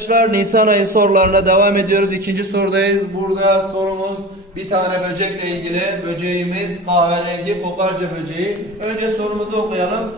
Arkadaşlar Nisan ayı sorularına devam ediyoruz. İkinci sorudayız. Burada sorumuz bir tane böcekle ilgili. Böceğimiz kahverengi kokarca böceği. Önce sorumuzu okuyalım.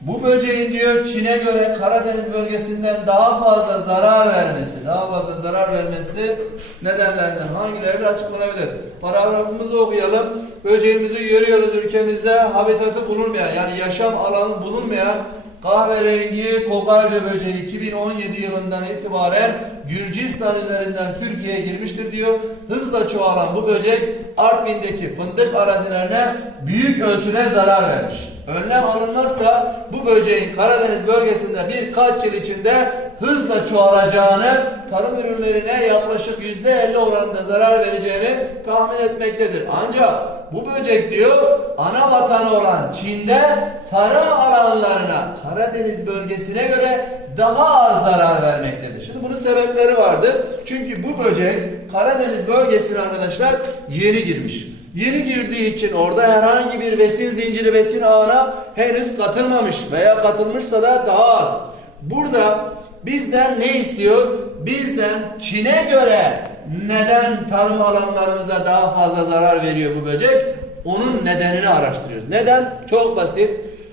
Bu böceğin diyor Çin'e göre Karadeniz bölgesinden daha fazla zarar vermesi, daha fazla zarar vermesi nedenlerden hangileri açıklanabilir? Paragrafımızı okuyalım. Böceğimizi görüyoruz ülkemizde habitatı bulunmayan yani yaşam alanı bulunmayan kahverengi kokarca böceği 2017 yılından itibaren Gürcistan üzerinden Türkiye'ye girmiştir diyor. Hızla çoğalan bu böcek Artvin'deki fındık arazilerine büyük ölçüde zarar vermiş. Önlem alınmazsa bu böceğin Karadeniz bölgesinde birkaç yıl içinde hızla çoğalacağını, tarım ürünlerine yaklaşık %50 oranında zarar vereceğini tahmin etmektedir. Ancak bu böcek diyor ana vatanı olan Çin'de tarım alanlarına Karadeniz bölgesine göre daha az zarar vermektedir. Şimdi bunun sebepleri vardır. Çünkü bu böcek Karadeniz bölgesine arkadaşlar yeni girmiş. Yeni girdiği için orada herhangi bir besin zinciri besin ağına henüz katılmamış veya katılmışsa da daha az. Burada bizden ne istiyor? Bizden Çin'e göre neden tarım alanlarımıza daha fazla zarar veriyor bu böcek? Onun nedenini araştırıyoruz. Neden? Çok basit.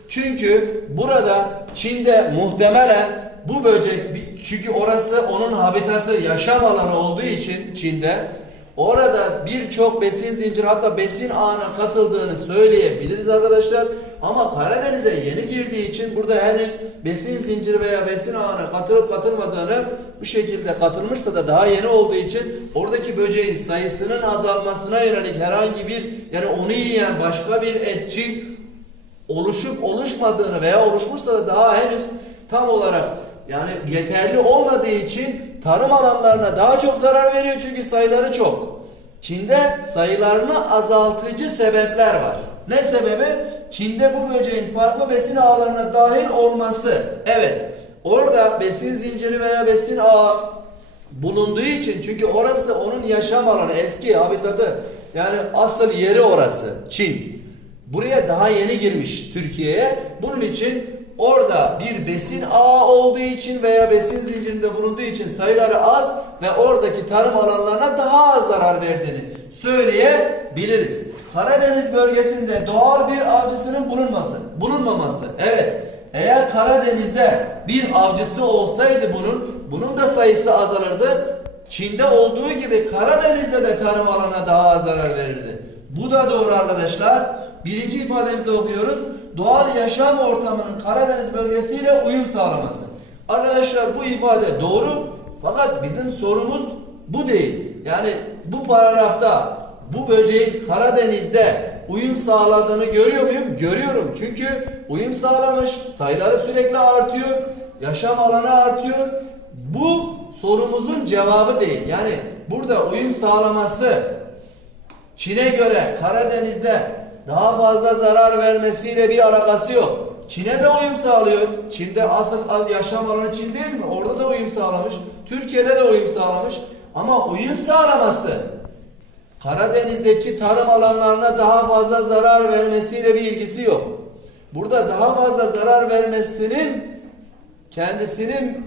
Çünkü burada Çin'de muhtemelen bu böcek çünkü orası onun habitatı, yaşam alanı olduğu için Çin'de orada birçok besin zinciri hatta besin ağına katıldığını söyleyebiliriz arkadaşlar. Ama Karadeniz'e yeni girdiği için burada henüz besin zinciri veya besin ağına katılıp katılmadığını bu şekilde katılmışsa da daha yeni olduğu için oradaki böceğin sayısının azalmasına yönelik herhangi bir yani onu yiyen başka bir etçil oluşup oluşmadığını veya oluşmuşsa da daha henüz tam olarak yani yeterli olmadığı için tarım alanlarına daha çok zarar veriyor çünkü sayıları çok. Çin'de sayılarını azaltıcı sebepler var. Ne sebebi? Çin'de bu böceğin farklı besin ağlarına dahil olması. Evet. Orada besin zinciri veya besin ağı bulunduğu için çünkü orası onun yaşam alanı, eski habitatı. Yani asıl yeri orası. Çin. Buraya daha yeni girmiş Türkiye'ye. Bunun için orada bir besin ağı olduğu için veya besin zincirinde bulunduğu için sayıları az ve oradaki tarım alanlarına daha az zarar verdiğini söyleyebiliriz. Karadeniz bölgesinde doğal bir avcısının bulunması, bulunmaması. Evet. Eğer Karadeniz'de bir avcısı olsaydı bunun, bunun da sayısı azalırdı. Çin'de olduğu gibi Karadeniz'de de tarım alanına daha az zarar verirdi. Bu da doğru arkadaşlar. Birinci ifademizi okuyoruz. Doğal yaşam ortamının Karadeniz bölgesiyle uyum sağlaması. Arkadaşlar bu ifade doğru fakat bizim sorumuz bu değil. Yani bu paragrafta bu böceğin Karadeniz'de uyum sağladığını görüyor muyum? Görüyorum. Çünkü uyum sağlamış, sayıları sürekli artıyor, yaşam alanı artıyor. Bu sorumuzun cevabı değil. Yani burada uyum sağlaması Çin'e göre Karadeniz'de daha fazla zarar vermesiyle bir alakası yok. Çin'e de uyum sağlıyor. Çin'de asıl yaşam alanı Çin değil mi? Orada da uyum sağlamış. Türkiye'de de uyum sağlamış. Ama uyum sağlaması Karadeniz'deki tarım alanlarına daha fazla zarar vermesiyle bir ilgisi yok. Burada daha fazla zarar vermesinin kendisinin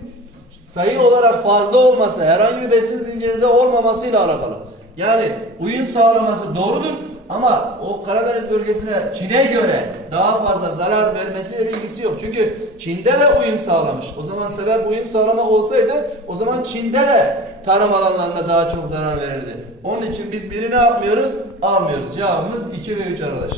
sayı olarak fazla olması, herhangi bir besin zincirinde olmamasıyla alakalı. Yani uyum sağlaması doğrudur ama o Karadeniz bölgesine Çin'e göre daha fazla zarar vermesiyle bir ilgisi yok. Çünkü Çin'de de uyum sağlamış. O zaman sebep uyum sağlamak olsaydı o zaman Çin'de de tarım alanlarında daha çok zarar verirdi. Onun için biz biri ne yapmıyoruz? Almıyoruz. Cevabımız 2 ve 3 arkadaşlar.